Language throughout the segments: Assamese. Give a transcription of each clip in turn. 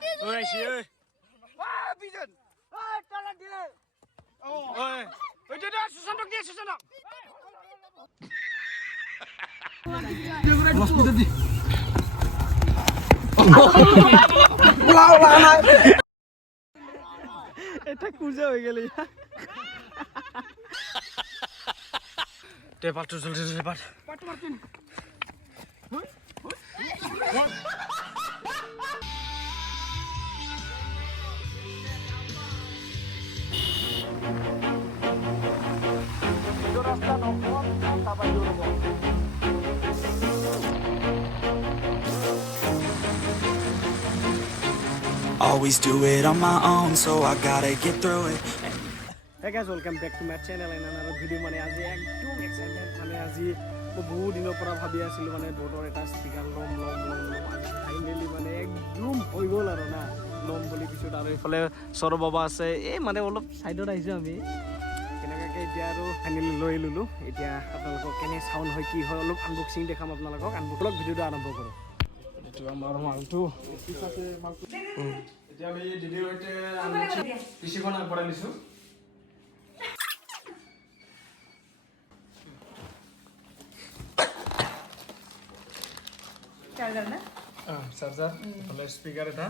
Ôi chị ơi. Ah, pigeon. Ah, talan dia. Ôi. Ôi dia dah susah dia susah nak. Mas pigeon di. Ulah ulah. এটা কুজা হয়ে গেল তে পাটু জলদি জলদি পাট Patu Martin. Itu rasta nongkrong sampai dulu kok. Always do it on my own, so I gotta get through it. Hey guys, welcome back to my channel and another video মানে আজি একদম এক্সাইটেড মানে আজি বহু দিনৰ পৰা ভাবি আছিলো মানে বৰ্ডৰ এটা স্পিকাৰ লম ফাইনেলি মানে একদম হৈ গ'ল আৰু না লম বুলি পিছত আৰু এইফালে সৌৰভ বাবা আছে এই মানে অলপ সাইডত আহিছো আমি কেনেকাকে এতিয়া আৰু ফাইনেলি লৈ ললো এতিয়া আপোনালোকক কেনে সাউন্ড হয় কি হয় অলপ আনবক্সিং দেখাম আপোনালোকক আনবক্সিং ভিডিওটো আৰম্ভ কৰো এইটো আমাৰ মালটো এতিয়া আমি দিদিৰ সৈতে পিছিখন আগবঢ়াই দিছো চাৰ্জাৰ না চাৰ্জাৰ তাহলে স্পিকাৰ এটা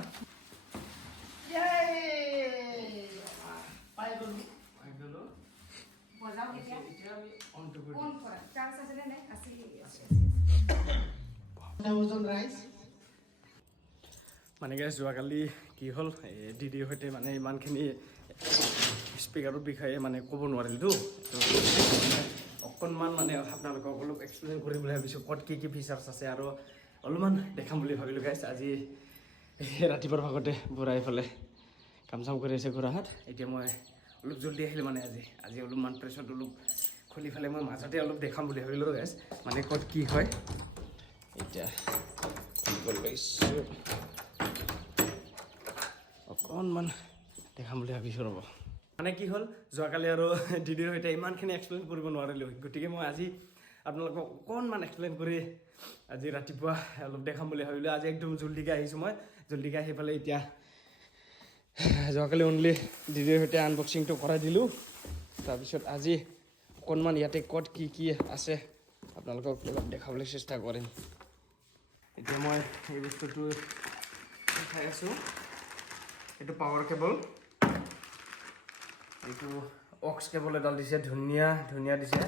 বজাও কেতিয়া অন কৰা চাৰ্জ আছে নে নাই আছে মানে গাইছ যোৱাকালি কি হ'ল দিদিৰ সৈতে মানে ইমানখিনি স্পিকাৰৰ বিষয়ে মানে ক'ব নোৱাৰিলোঁ অকণমান মানে আপোনালোকক অলপ এক্সপ্লেইন কৰিম বুলি ভাবিছোঁ ক'ত কি কি ফিচাৰ্ছ আছে আৰু অলপমান দেখাম বুলি ভাবিলোঁ গাইছ আজি ৰাতিপুৱাৰ ভাগতে বুঢ়াই ফালে কাম চাম কৰি আছে ঘোঁৰাহাট এতিয়া মই অলপ জল্দি আহিলোঁ মানে আজি অলপমান প্ৰেছত অলপ খুলি ফালে মই মাজতে অলপ দেখাম বুলি ভাবিলোঁ গাইছ মানে ক'ত কি হয় এতিয়া অকণমান দেখাম বুলি ভাবিছোঁ ৰ'ব মানে কি হ'ল যোৱাকালি আৰু দিদিৰ সৈতে ইমানখিনি এক্সপ্লেইন কৰিব নোৱাৰিলোঁ গতিকে মই আজি আপোনালোকক অকণমান এক্সপ্লেইন কৰি আজি ৰাতিপুৱা অলপ দেখাম বুলি ভাবিলোঁ আজি একদম জল্দিকৈ আহিছোঁ মই জল্দিকৈ আহি পেলাই এতিয়া যোৱাকালি অনলি দিদিৰ সৈতে আনবক্সিংটো কৰাই দিলোঁ তাৰপিছত আজি অকণমান ইয়াতে ক'ত কি কি আছে আপোনালোকক অলপ দেখাবলৈ চেষ্টা কৰিম এতিয়া মই এই বস্তুটো দেখাই আছোঁ এইটো পাৱাৰ কেবল এইটো অক্স কেবল এডাল দিছে ধুনীয়া দিছে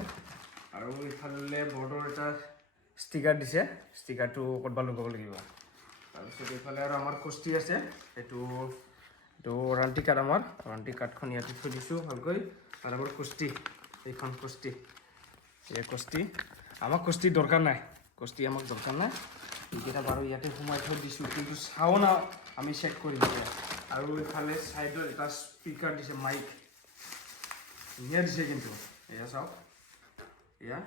আৰু ইফালে বৰ্ডৰ এটা ষ্টিকাৰ দিছে ষ্টিকাৰটো ক'ৰবাত লগাব লাগিব তাৰপিছত এইফালে আৰু আমাৰ কষ্টি আছে এইটো ৱাৰেণ্টি কাৰ্ড আমাৰ ৱাৰেণ্টি কাৰ্ডখন ইয়াতে থৈ দিছোঁ ভালকৈ আৰু আমাৰ কষ্টি এইখন কষ্টি এই কষ্টি আমাক কষ্টি দৰকাৰ নাই কষ্টি আমাক দৰকাৰ নাই এইকেইটা বাৰু ইয়াতে সোমাই থৈ দিছোঁ কিন্তু চাওঁ না আমি চেক কৰিম আৰু এইফালে ছাইডত এটা স্পিকাৰ দিছে মাইক ধুনীয়া দিছে কিন্তু এয়া চাওক এয়া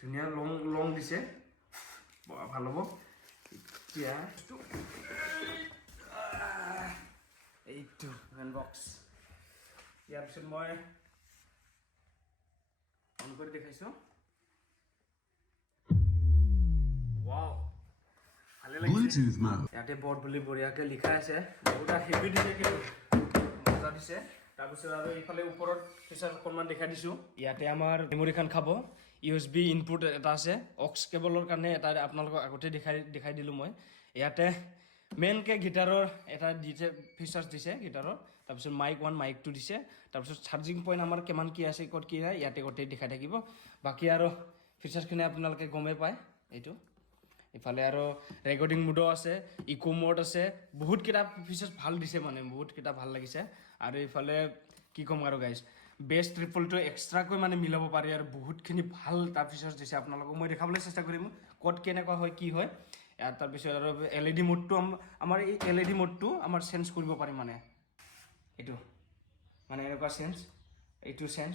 ধুনীয়া লং দিছে ভাল হ'ব এতিয়া এইটো আনবক্স ইয়াৰ পিছত মই অন কৰি দেখাইছোঁ ৱাও ভালে লাগিছে ইয়াতে বৰ্ড বুলি বঢ়িয়াকৈ লিখা আছে বহুত হেভি দিছে কিন্তু মজা দিছে তাৰপিছত আৰু এইফালে ওপৰত ফিচাৰ অকণমান দেখাই দিছোঁ ইয়াতে আমাৰ মেমৰিখন খাব USB ইনপুট এটা আছে অক্স কেবলৰ কাৰণে এটা আপোনালোকক আগতে দেখাই দিলোঁ মই ইয়াতে মেইনকৈ গিটাৰৰ এটা দিছে ফিচাৰ্ছ দিছে গিটাৰৰ তাৰপিছত মাইক 1 মাইক 2 দিছে তাৰপিছত চাৰ্জিং পইণ্ট আমাৰ কিমান কি আছে ক'ত কি নাই ইয়াতে গোটেই দেখাই থাকিব বাকী আৰু ফিচাৰ্ছখিনি আপোনালোকে গমেই পায় এইটো ইফালে আৰু ৰেকৰ্ডিং মোডো আছে ইকো মোড আছে বহুতকেইটা ফিচাৰ্ছ ভাল দিছে মানে বহুতকেইটা ভাল লাগিছে আৰু ইফালে কি ক'ম আৰু গাইজ বেছ ট্ৰিপলটো এক্সট্ৰাকৈ মানে মিলাব পাৰি আৰু বহুতখিনি ভাল তাৰ ফিচাৰ্ছ দিছে আপোনালোকক মই দেখাবলৈ চেষ্টা কৰিম ক'ত কেনেকুৱা হয় কি হয় তাৰপিছত আৰু LED মোডটো আমাৰ এই LED মোডটো আমাৰ চেঞ্জ কৰিব পাৰিম মানে এইটো মানে এনেকুৱা চেঞ্জ এইটো চেঞ্জ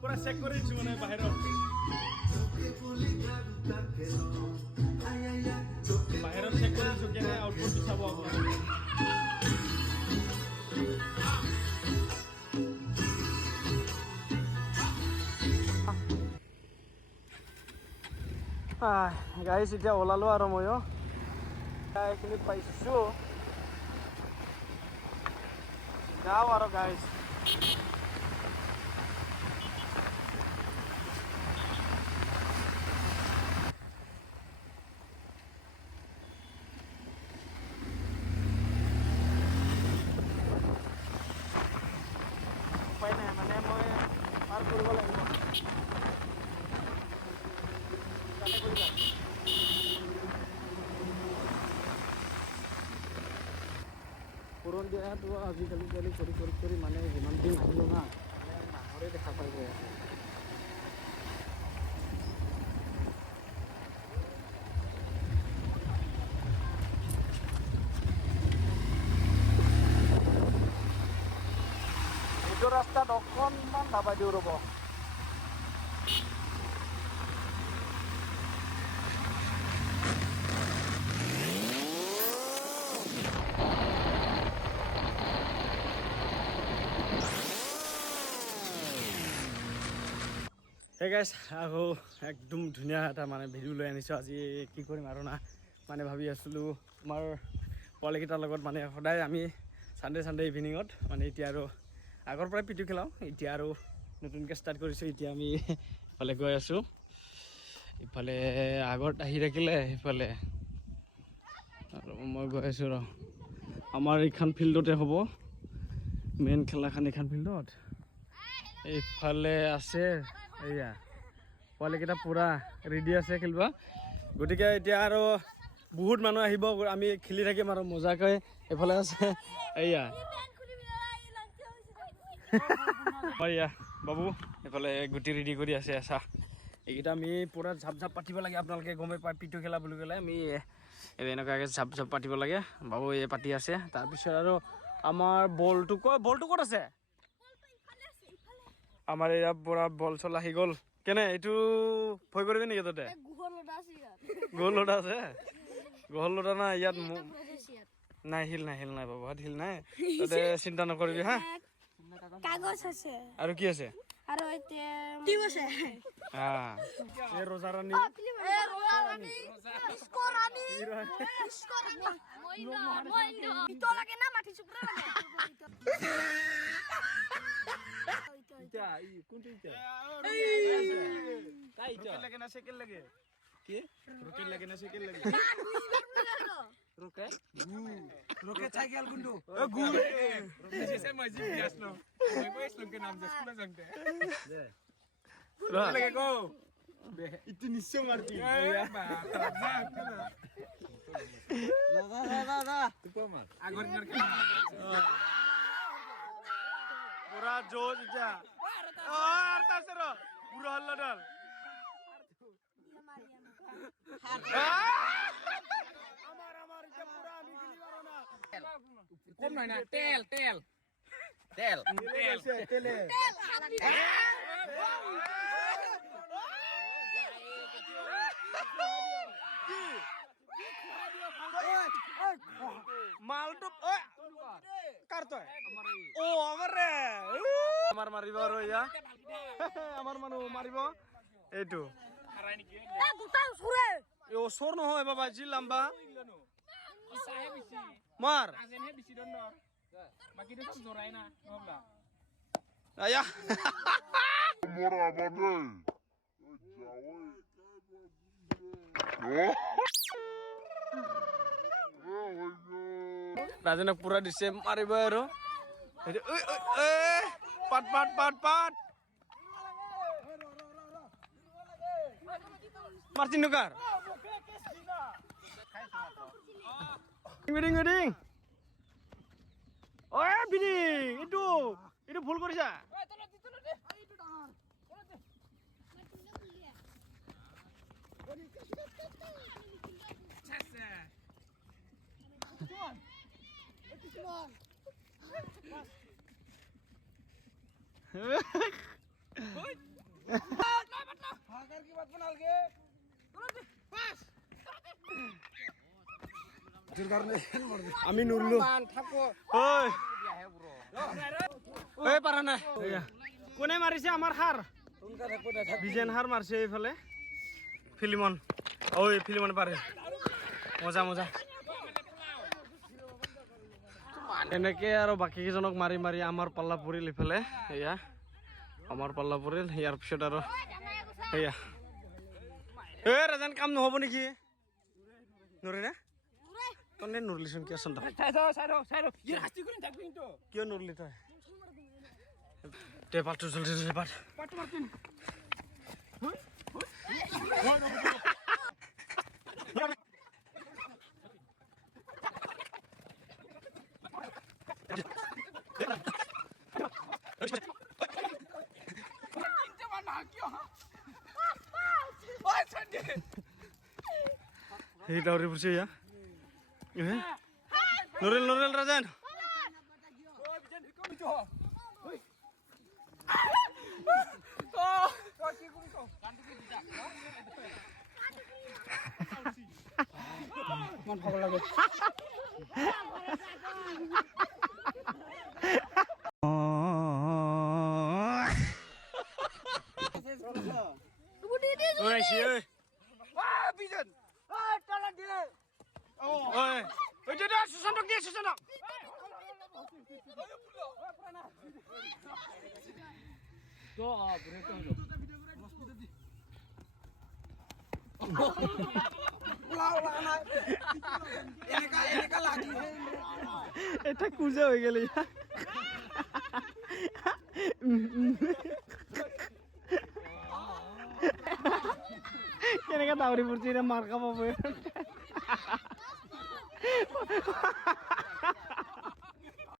পুৰা চেক কৰিছোঁ মানে বাহিৰত গাইছ এতিয়া ওলালো আৰু ময়ো এইখিনি পাইছোঁ যাওঁ আৰু গাইছ উপায় নাই মানে মই পাৰ কৰিব লাগিব পুৰণ দিয়াটো আজিকালি কৰি মানে যিমান দিন আহিলো না মানে নাহৰে দেখা পাই গৈ আছে এইটো ৰাস্তাত অকণমান দাবাই দিওঁ ৰ'ব Hey guys, আকৌ একদম ধুনীয়া এটা মানে ভিডিঅ' লৈ আনিছোঁ আজি কি কৰিম আৰু না মানে ভাবি আছিলোঁ আমাৰ পোৱালিকেইটাৰ লগত মানে সদায় আমি চানডে ইভিনিঙত মানে এতিয়া আৰু আগৰ পৰাই পিটু খেলাওঁ এতিয়া আৰু নতুনকৈ ষ্টাৰ্ট কৰিছোঁ এতিয়া আমি ইফালে গৈ আছোঁ ইফালে আগত আহি থাকিলে সিফালে আৰু মই গৈ আছোঁ ৰ আমাৰ এইখন ফিল্ডতে হ'ব মেইন খেলাখন এইখন ফিল্ডত এইফালে আছে এয়া পোৱালিকেইটা পূৰা ৰেডি আছে খেলিব গতিকে এতিয়া আৰু বহুত মানুহ আহিব আমি খেলি থাকিম আৰু মজাকৈ এইফালে আছে এয়া এয়া বাবু এইফালে গুটি ৰেডি কৰি আছে চাহ এইকেইটা আমি পূৰা ঝাপ পাতিব লাগে আপোনালোকে গমে পায় পিটু খেলা বুলি ক'লে আমি এনেকুৱাকৈ ঝাপ পাতিব লাগে বাবু এই পাতি আছে তাৰপিছত আৰু আমাৰ বলটো ক'ত আছে আমাৰ এয়া পুৰা বল চল আহি গ'ল কেনে এইটো ভয় কৰিবি নেকি তহঁতে গ'ল লোটা আছে গ'ল লোটা না ইয়াত নাই হিল নাই বাবু হিল নাই তহঁতে চিন্তা নকৰিবি হা কাগজ আছে আৰু কি আছে আৰু এতিয়া টিউ আছে এই ৰজা ৰাণী ইটো লাগে না মাটি চুপৰা লাগে কোনটো লাগে না সাইকেল লাগে কি রকেট লাগে না সাইকেল লাগে রকেট সাইকেল কোনটো গু জেসে মজি বিয়াস ন মই কইছ লোকে নাম যে স্কুলে যাওঁতে রকেট লাগে গো ইতি নিশ্চয় মারতি দাদা তুই মার আগর মার পুরা জোজ যা আর তাসর পুরা হল্লা ডাল আমার এটা পুরা আমি গিলি মারো না কোন নয় না তেল মালটো কারতো ও আমারে আমার মারিব আর ইয়া আমার মানু মারিব এইটো এ গুটা সুরে ও সর নহয় বাবা জি লম্বা মার আয়া Mora abade. রাজনক পুরা দিছে মারিব আৰু পাট মাৰতিন নকাৰ গিডিং ওই বিনি ইটো ভুল কৰিছা আমি নুৰলু ওই পাৰা না কোনে মাৰিছে আমাৰ হাৰ বিজেন হাৰ মাৰছে এইফালে ফিলিমন ঐ ফিল্ম মানে পাৰে মজা মজা এনেকে আৰু বাকী কেইজনক মাৰি মাৰি আমাৰ পাল্লা পৰিল ইফালে এয়া আমাৰ পাল্লা পৰিল ইয়াৰ পিছত আৰু এয়া ৰাজান কাম নহ'ব নেকি নৰে না তনে নৰলিচোন কিয় চন্দ কিয় নৰলি তই তে পাতটো জলদি পাত Hei, tahu bersih ya. Nuril Rajan. Oi, sih. Wah, pisan. Tolong dia. Oi, dah susandok dia susandok. Pulau lah anak. Ini kan lagi. Itu kuza হয়ে গেল ya. কেনেকে দাউৰি ফুৰিছে মাৰ খাব